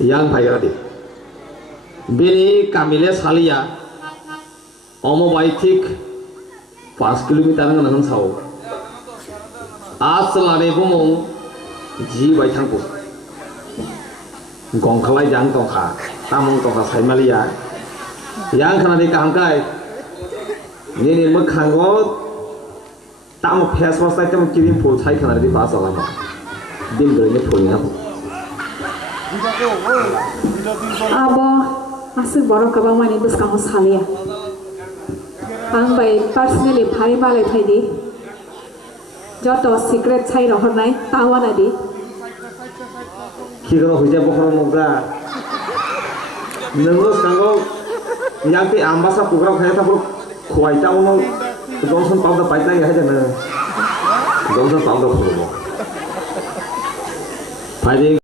yang bayar di bini kamile salia omo baitik 5 kilometer ngan sawo asalare bumong ji bai thangko gongkhalai jang tongkha tamong tongkha saimalia yang khana di kahangkai ni mokhango tam face wash tai tam kirim phul chai khana di pa salama din gre ni phul na abo asuk borok kabang mani bus kamu salia ang bai personally phari balai thaidi joto secret chai rohornai tawana di kigro huje bokhoro nokda nongo sango yang ti ambasa program khaya ta khwai ta uno johnson powder paita ya haja na johnson powder phulbo phai